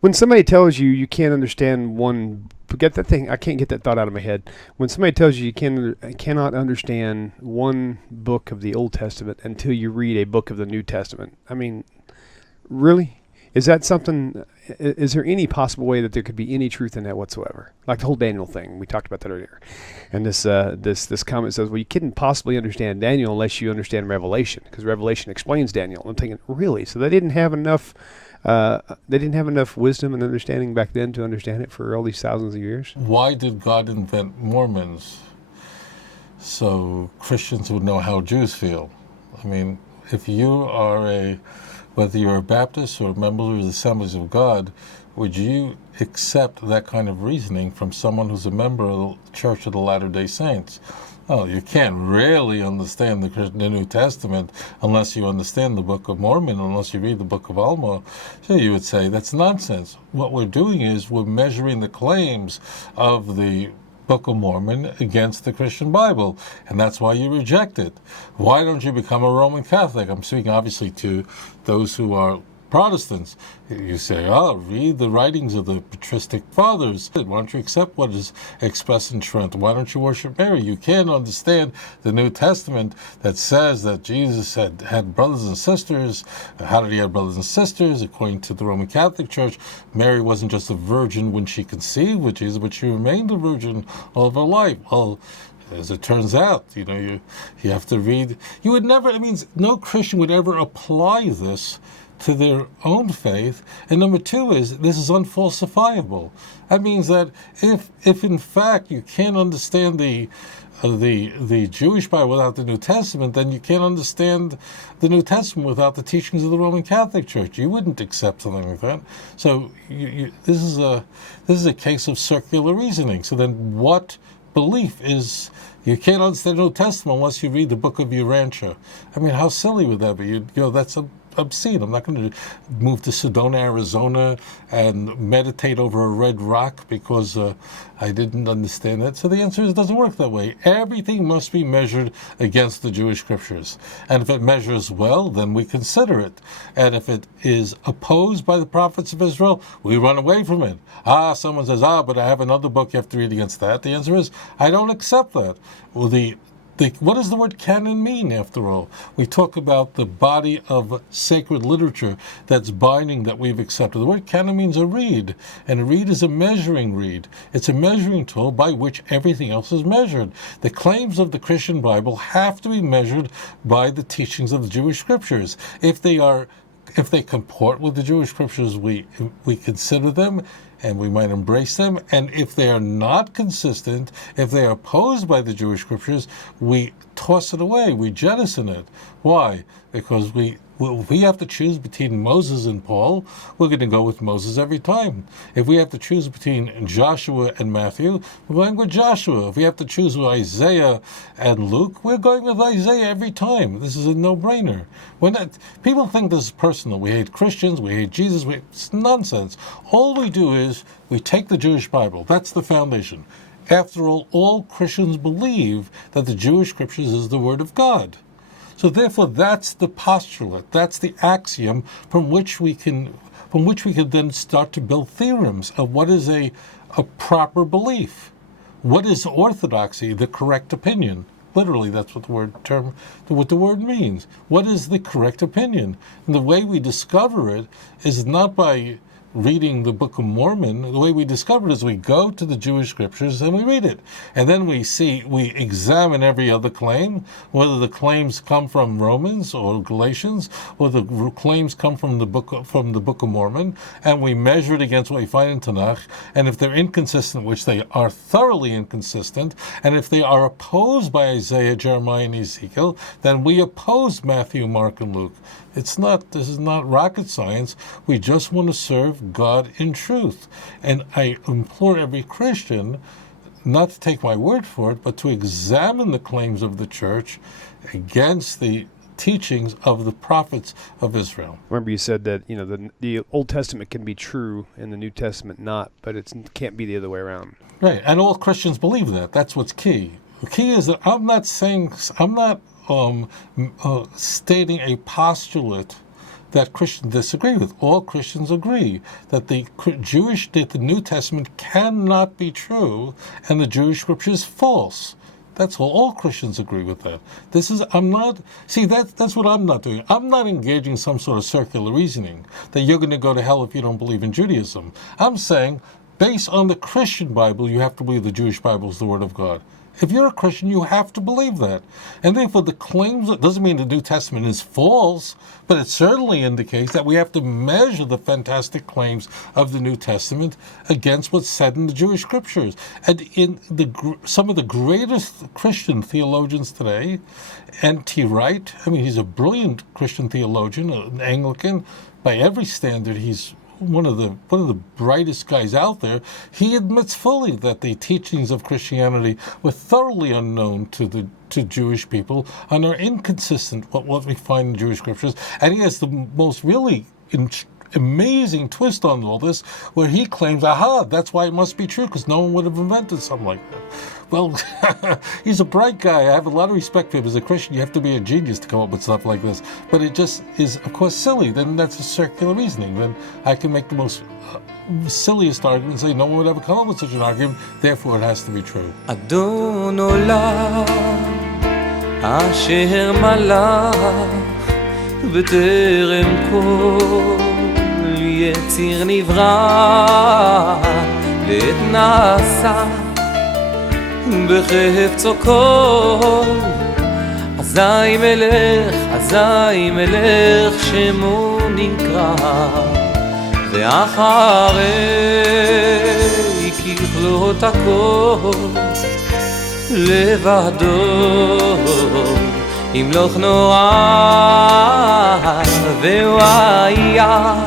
When somebody tells you you can't understand one, forget that thing. I can't get that thought out of my head. When somebody tells you cannot understand one book of the Old Testament until you read a book of the New Testament, I mean, really? Is that something? Is there any possible way that there could be any truth in that whatsoever? Like the whole Daniel thing, we talked about that earlier. And this comment says, well, you couldn't possibly understand Daniel unless you understand Revelation, because Revelation explains Daniel. I'm thinking, really? So they didn't have enough. They didn't have enough wisdom and understanding back then to understand it for all these thousands of years. Why did God invent Mormons? So Christians would know how Jews feel. I mean, if you are whether you're a Baptist or a member of the Assemblies of God, would you accept that kind of reasoning from someone who's a member of the Church of the Latter-day Saints? Oh, you can't really understand the New Testament unless you understand the Book of Mormon, unless you read the Book of Alma. So you would say, that's nonsense. What we're doing is we're measuring the claims of the Book of Mormon against the Christian Bible, and that's why you reject it. Why don't you become a Roman Catholic? I'm speaking obviously to those who are Protestants. You say, read the writings of the patristic fathers. Why don't you accept what is expressed in Trent? Why don't you worship Mary? You can't understand the New Testament that says that Jesus had brothers and sisters. How did he have brothers and sisters? According to the Roman Catholic Church, Mary wasn't just a virgin when she conceived with Jesus, but she remained a virgin all of her life. Well, as it turns out, you have to read. You would never, no Christian would ever apply this to their own faith. And number two is, this is unfalsifiable. That means that if in fact you can't understand the Jewish Bible without the New Testament, then you can't understand the New Testament without the teachings of the Roman Catholic Church. You wouldn't accept something like that. So this is a case of circular reasoning. So then what belief is? You can't understand the New Testament unless you read the Book of Urantia. How silly would that be? That's obscene. I'm not going to move to Sedona, Arizona, and meditate over a red rock because I didn't understand it. So the answer is, it doesn't work that way. Everything must be measured against the Jewish scriptures. And if it measures well, then we consider it. And if it is opposed by the prophets of Israel, we run away from it. Someone says, but I have another book you have to read against that. The answer is, I don't accept that. Well, what does the word canon mean, after all? We talk about the body of sacred literature that's binding, that we've accepted. The word canon means a reed, and a reed is a measuring reed. It's a measuring tool by which everything else is measured. The claims of the Christian Bible have to be measured by the teachings of the Jewish scriptures. If they comport with the Jewish scriptures, we consider them, and we might embrace them. And if they are not consistent, if they are opposed by the Jewish scriptures, we toss it away, we jettison it. Why? Because if we have to choose between Moses and Paul, we're going to go with Moses every time. If we have to choose between Joshua and Matthew, we're going with Joshua. If we have to choose with Isaiah and Luke, we're going with Isaiah every time. This is a no-brainer. People think this is personal. We hate Christians, we hate Jesus. It's nonsense. All we do is we take the Jewish Bible. That's the foundation. After all Christians believe that the Jewish scriptures is the Word of God. So therefore, that's the postulate, that's the axiom from which we can then start to build theorems of what is a proper belief. What is orthodoxy, the correct opinion? Literally, that's what the word means. What is the correct opinion? And the way we discover it is not by reading the Book of Mormon. The way we discover it is we go to the Jewish scriptures and we read it. And then we examine every other claim, whether the claims come from Romans or Galatians, or the claims come from the Book of Mormon, and we measure it against what we find in Tanach. And if they're inconsistent, which they are thoroughly inconsistent, and if they are opposed by Isaiah, Jeremiah, and Ezekiel, then we oppose Matthew, Mark, and Luke. This is not rocket science. We just want to serve God in truth. And I implore every Christian not to take my word for it, but to examine the claims of the church against the teachings of the prophets of Israel. Remember you said that the Old Testament can be true and the New Testament not, but it can't be the other way around. Right, and all Christians believe that. That's what's key. The key is that I'm not stating a postulate that Christians disagree with. All Christians agree that the New Testament cannot be true and the Jewish scripture is false. That's all Christians agree with that. That's what I'm not doing. I'm not engaging some sort of circular reasoning that you're going to go to hell if you don't believe in Judaism. I'm saying, based on the Christian Bible, you have to believe the Jewish Bible is the Word of God. If you're a Christian, you have to believe that. And therefore, the claims, it doesn't mean the New Testament is false, but it certainly indicates that we have to measure the fantastic claims of the New Testament against what's said in the Jewish scriptures. And in some of the greatest Christian theologians today, N.T. Wright, I mean, he's a brilliant Christian theologian, an Anglican. By every standard, he's one of the brightest guys out there. He admits fully that the teachings of Christianity were thoroughly unknown to Jewish people and are inconsistent with what we find in Jewish scriptures. And he has the most really amazing twist on all this, where he claims, that's why it must be true, because no one would have invented something like that. Well, he's a bright guy. I have a lot of respect for him. As a Christian, you have to be a genius to come up with stuff like this. But it just is, of course, silly. Then that's a circular reasoning. Then I can make the most silliest argument and say no one would ever come up with such an argument, therefore it has to be true. אדון עולם אשר מלך בטרם כל יציר נברא לעת נעשה בחפצו כל אזי מלך שמו נקרא ואחרי ככלות הכל לבדו ימלוך נורא והוא היה